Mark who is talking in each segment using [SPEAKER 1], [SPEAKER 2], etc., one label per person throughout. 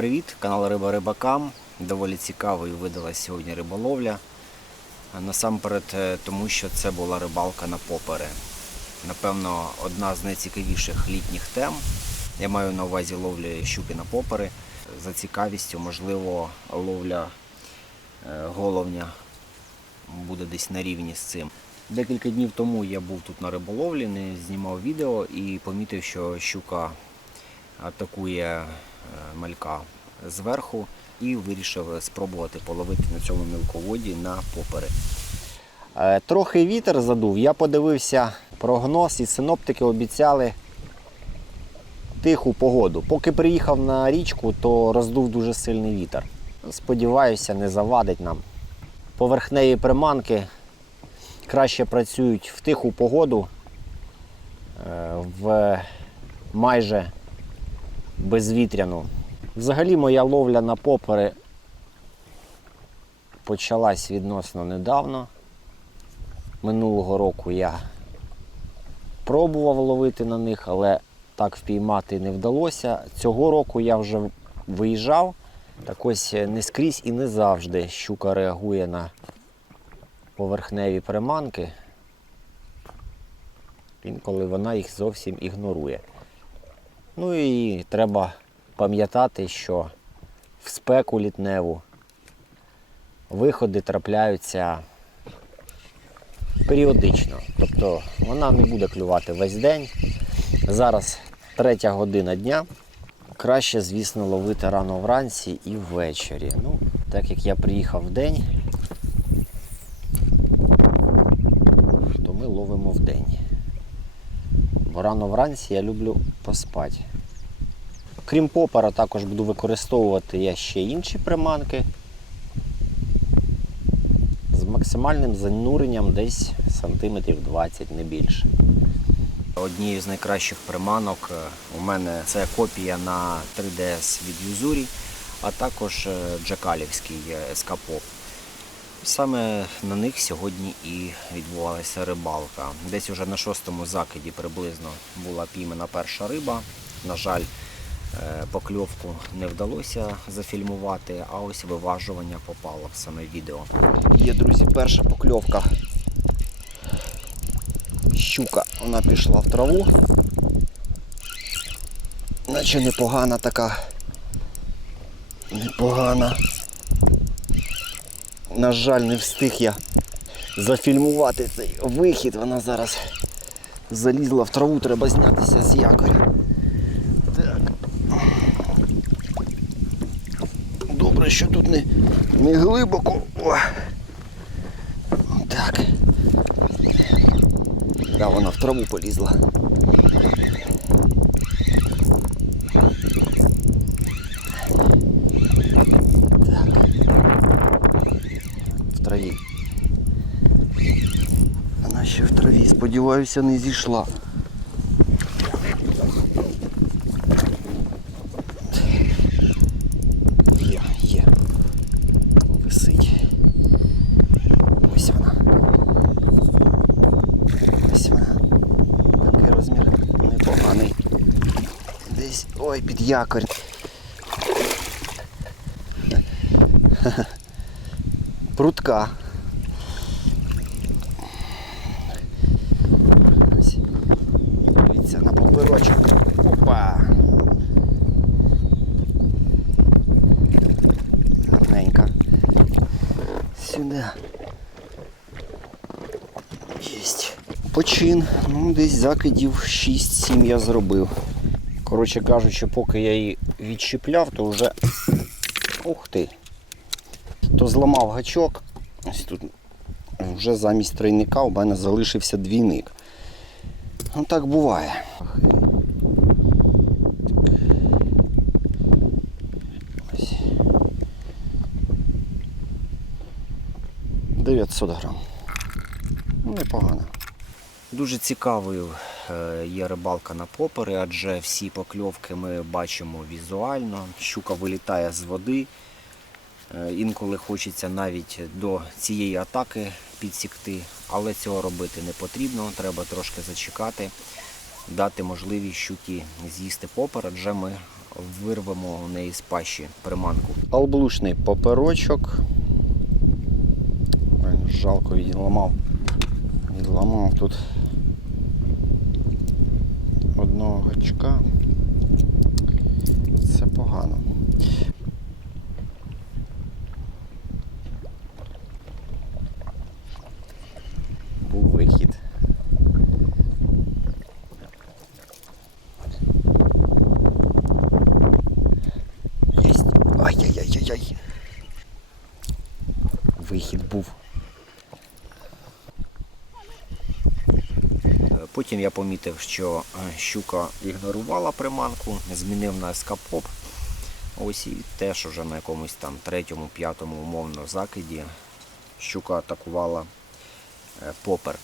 [SPEAKER 1] привіт! Канал Риба Рибакам. Доволі цікавою видалась сьогодні риболовля. Насамперед, е, тому що це була рибалка на попери. Напевно, одна з найцікавіших літніх тем. Я маю на увазі ловлі щуки на попери. За цікавістю, можливо, ловля е, головня буде десь на рівні з цим. Декілька днів тому я був тут на риболовлі, не знімав відео і помітив, що щука атакує малька зверху і вирішив спробувати половити на цьому мілководі на попери. Е, Трохи вітер задув. Я подивився прогноз і синоптики обіцяли тиху погоду. Поки приїхав на річку, то роздув дуже сильний вітер. Сподіваюся, не завадить нам. Поверхневі приманки краще працюють в тиху погоду, е, в майже безвітряну. Взагалі моя ловля на попери почалась відносно недавно. Минулого року я пробував ловити на них, але так впіймати не вдалося. Цього року я вже виїжджав. Так ось е, не скрізь і не завжди щука реагує на поверхневі приманки. Інколи вона їх зовсім ігнорує. Ну і треба пам'ятати, що в спеку літневу виходи трапляються періодично. Тобто вона не буде клювати весь день. Зараз третя година дня. Краще, звісно, ловити рано вранці і ввечері. Ну, так як я приїхав в день, то ми ловимо в день. Бо рано вранці я люблю поспати. Крім попера, також буду використовувати я ще інші приманки з максимальним зануренням десь сантиметрів 20, не більше. Однією з найкращих приманок е, у мене це копія на 3DS від Юзурі, а також е, Джакалівський СК Саме на них сьогодні і відбувалася рибалка. Десь уже на шостому закиді приблизно була піймана перша риба. На жаль, е, покльовку не вдалося зафільмувати, а ось виважування попало в саме відео. Є, друзі, перша покльовка. Щука, вона пішла в траву. Наче непогана така. Непогана. На жаль, не встиг я зафільмувати цей вихід. Вона зараз залізла в траву, треба знятися з якоря. Так. Добре, що тут не, не глибоко. О. Так. Да, вона в траву полізла. Так. В траві. Вона ще в траві, сподіваюся, не зійшла. Є, є. Висить. Ось вона. Ось вона. Такий розмір непоганий. Десь. Ой, під якорь. Прутка. Ось. Дивіться на поперочок. Опа. Гарненька. Сюди. Єсть. Почин. Ну, десь закидів 6-7 я зробив. Коротше кажучи, поки я її відщіпляв, то вже. Ух ти! То зламав гачок. Ось тут вже замість тройника у мене залишився двійник. Ну так буває. Ось. 900 грам. Ну, непогано. Дуже цікавою є рибалка на попери, адже всі покльовки ми бачимо візуально. Щука вилітає з води. Е, Інколи хочеться навіть до цієї атаки підсікти, але цього робити не потрібно. Треба трошки зачекати, дати можливість щуці з'їсти попер, адже ми вирвемо у неї з пащі приманку. Алблушний поперочок. Жалко відламав. Відламав тут одного гачка. Це погано. Був вихід. Єсть. Ай-яй-яй-яй-яй. Вихід був. Потім я помітив, що е, щука ігнорувала приманку, змінив на ескапоп. Ось і теж уже на якомусь там третьому, п'ятому умовно закиді щука атакувала е, попер.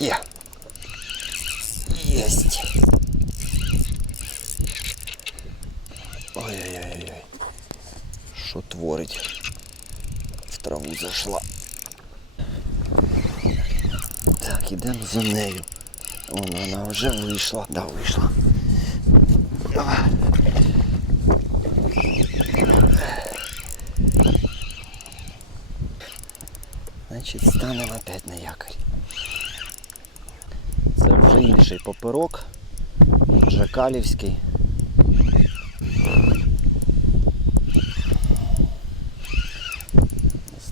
[SPEAKER 1] Є. Єсть. Ой-ой-ой. Що творить? В траву зайшла. Так, ідемо за нею. Вон вона вже вийшла. Да, вийшла. Значить, станемо опять на якорь. Це вже інший поперок. Жакалівський.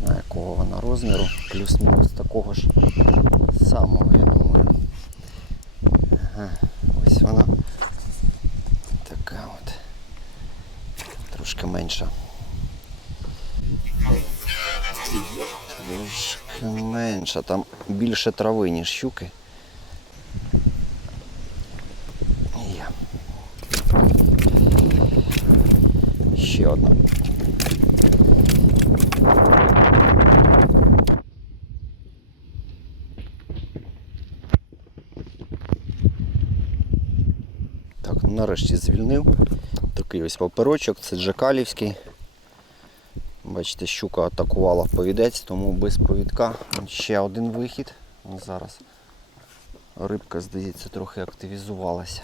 [SPEAKER 1] Не вона розміру, плюс-мінус такого ж самого, я думаю. Ага, ось вона. Така от. Трошки менша. Трошки менша. Там більше трави, ніж щуки. Є. Ще одна. Так, нарешті звільнив. Такий ось поперочок, це Джакалівський. Бачите, щука атакувала повідець, тому без повідка. Ще один вихід. Зараз рибка, здається, трохи активізувалася.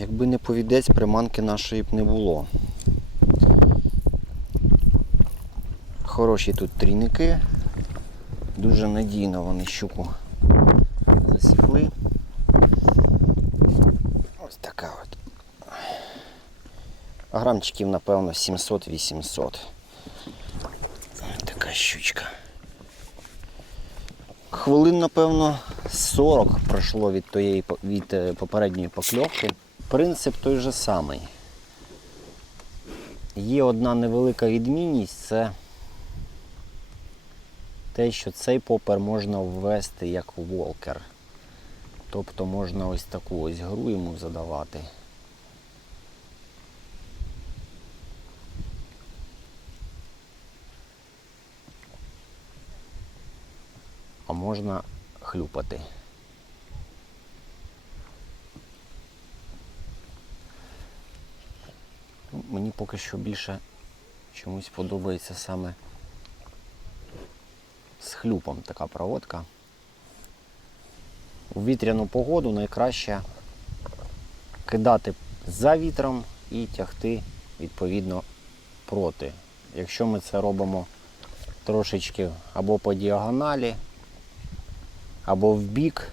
[SPEAKER 1] Якби не повідець, приманки нашої б не було. Хороші тут трійники. Дуже надійно вони щуку засікли. Така от. Грамчиків, напевно, 700-800. Така щучка. Хвилин, напевно, 40 пройшло від по- від е, попередньої покльовки. Принцип той же самий. Є одна невелика відмінність це те, що цей попер можна ввести як волкер. Тобто можна ось таку ось гру йому задавати. А можна хлюпати. Ну, Мені поки що більше чомусь подобається саме з хлюпом така проводка. У вітряну погоду найкраще кидати за вітром і тягти відповідно проти. Якщо ми це робимо трошечки або по діагоналі, або в бік,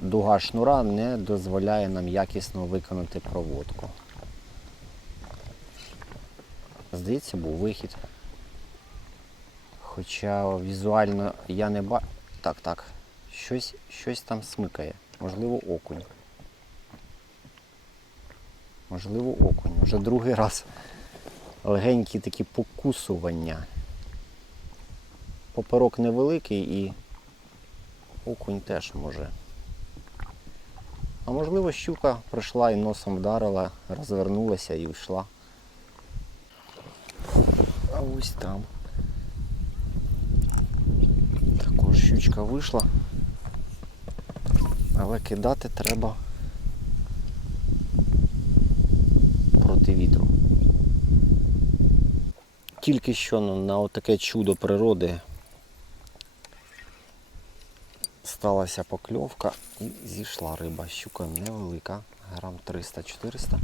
[SPEAKER 1] дуга шнура не дозволяє нам якісно виконати проводку. Здається, був вихід. Хоча візуально я не бачу. Так, так. Щось, щось там смикає. Можливо, окунь. Можливо, окунь. Вже другий раз легенькі такі покусування. Поперок невеликий і окунь теж може. А можливо, щука прийшла і носом вдарила, розвернулася і йшла. А ось там. Також щучка вийшла. Але кидати треба проти вітру. Тільки що ну, на отаке чудо природи Сталася покльовка і зійшла риба. Щука невелика, грам 300-400.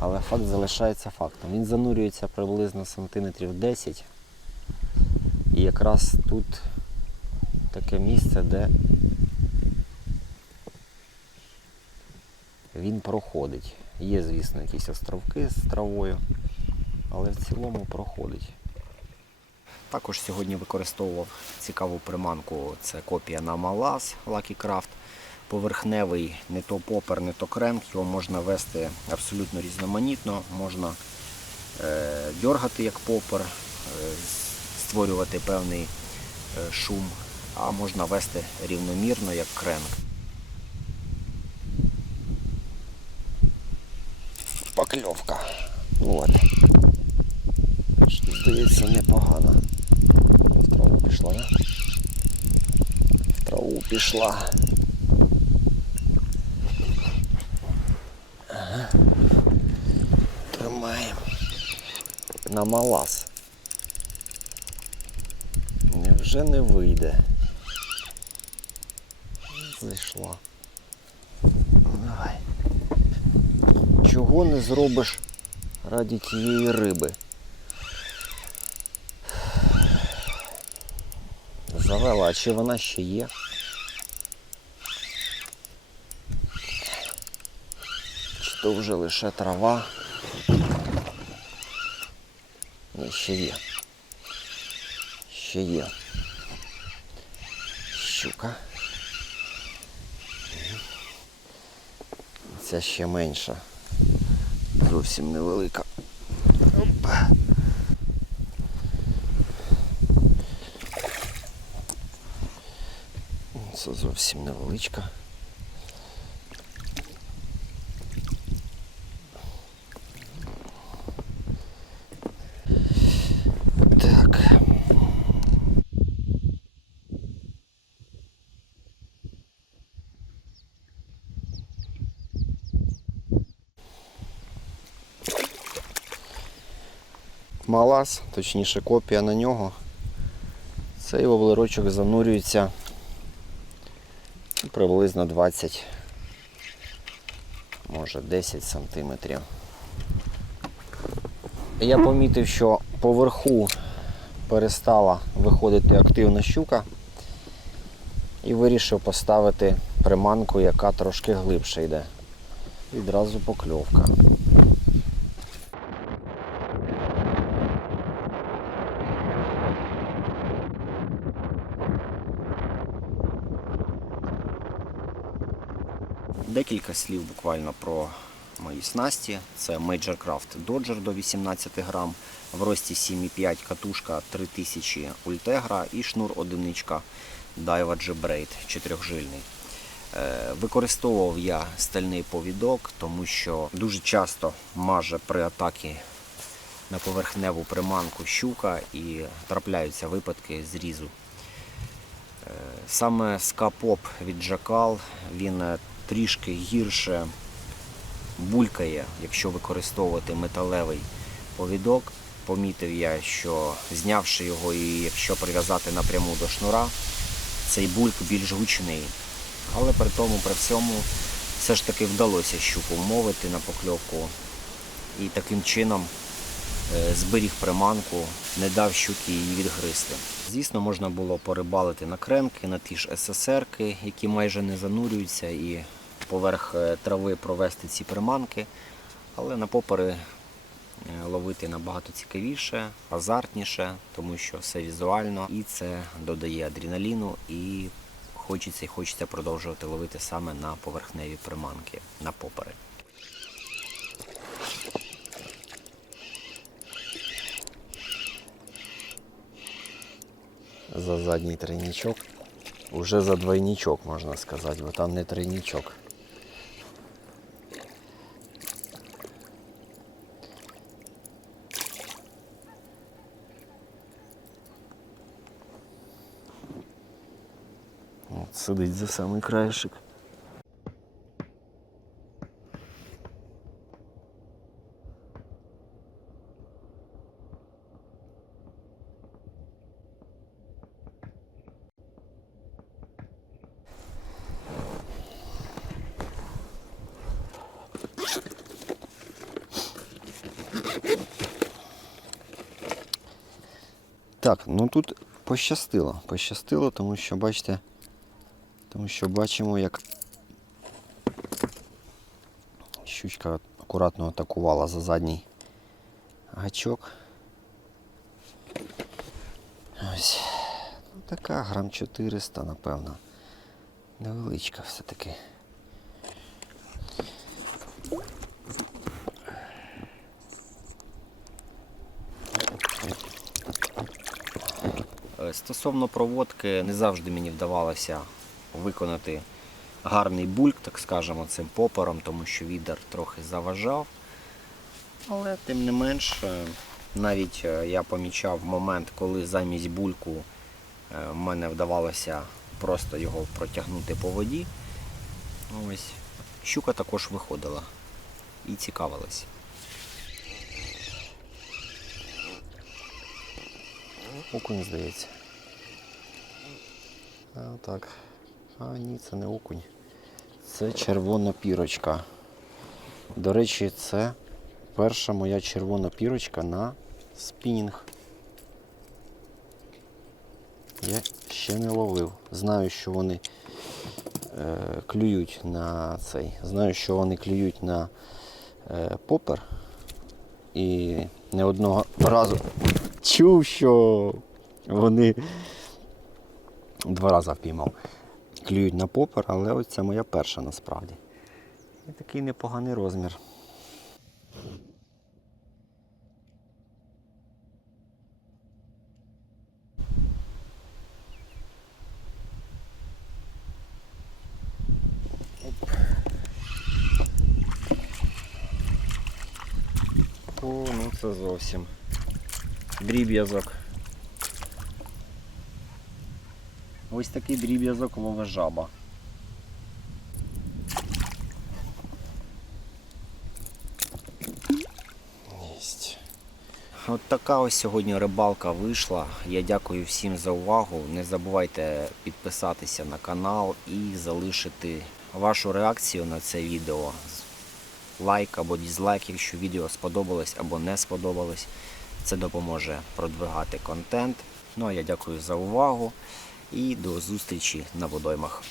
[SPEAKER 1] Але факт залишається фактом. Він занурюється приблизно сантиметрів 10. І якраз тут таке місце, де він проходить. Є, звісно, якісь островки з травою, але в цілому проходить. Також сьогодні використовував цікаву приманку. Це копія на Малаз Lucky Craft. Поверхневий не то попер, не то кренк. Його можна вести абсолютно різноманітно. Можна е, дергати як попер, е, створювати певний е, шум, а можна вести рівномірно як кренк. Покльовка. От. Здається, непогано. В траву пішла, да? В траву пішла. Ага. Тримаємо. На малаз. Невже не вийде? Зайшла. Ну, Давай. Чого не зробиш раді тієї риби? Завела, а чи вона ще є? Чи то вже лише трава? Ні, ще є. Ще є. Щука. Ця ще менша. Зовсім невелика. Опа. Це зовсім невеличка. Так. Малаз, точніше копія на нього. Цей воблерочок занурюється приблизно 20, може 10 сантиметрів. Я помітив, що поверху перестала виходити активна щука і вирішив поставити приманку, яка трошки глибше йде. Відразу покльовка. Декілька слів буквально про мої снасті. Це Major Craft Dodger до 18 грам, в рості 7,5 катушка 3000 ультегра і шнур одиничка Daiwa G-Braid 4-жильний. Е, Використовував я стальний повідок, тому що дуже часто маже при атакі на поверхневу приманку щука і трапляються випадки зрізу. Е, Саме скапоп від Джакал він е, трішки гірше булькає, якщо використовувати металевий повідок. Помітив я, що знявши його і якщо прив'язати напряму до шнура, цей бульк більш гучний. Але при тому, при всьому, все ж таки вдалося щуку вмовити на покльовку і таким чином е, зберіг приманку, не дав щуки її відгризти. Звісно, можна було порибалити на кренки, на ті ж СССРки, які майже не занурюються, і поверх е, трави провести ці приманки, але на попери е, ловити набагато цікавіше, азартніше, тому що все візуально і це додає адреналіну і хочеться і хочеться продовжувати ловити саме на поверхневі приманки, на попери. За задній тройничок. Уже за двойничок, можна сказати, бо там не тройничок. сидить за самий краєшик. Так, ну тут пощастило, пощастило, тому що бачите тому що бачимо, як щучка акуратно атакувала за задній гачок. Ось. Ну, така грам 400, напевно. Невеличка все-таки. Е, Стосовно проводки, не завжди мені вдавалося виконати гарний бульк, так скажемо, цим попером, тому що відер трохи заважав. Але тим не менш, е, навіть е, я помічав момент, коли замість бульку е, в мене вдавалося просто його протягнути по воді. Ось. Щука також виходила і цікавилась. Окунь, здається. А, так. А, ні, це не окунь. Це червона пірочка. До речі, це перша моя червона пірочка на спінінг. Я ще не ловив. Знаю, що вони е, клюють на цей. Знаю, що вони клюють на е, попер. І не одного разу чув, що вони два рази впіймав. Клюють на попер, але ось це моя перша насправді. І такий непоганий розмір. О, ну це зовсім. Дріб'язок. Ось такий дріб'язок лове жаба. От така ось сьогодні рибалка вийшла. Я дякую всім за увагу. Не забувайте підписатися на канал і залишити вашу реакцію на це відео. Лайк або дізлайк, якщо відео сподобалось або не сподобалось. Це допоможе продвигати контент. Ну а я дякую за увагу і до зустрічі на водоймах.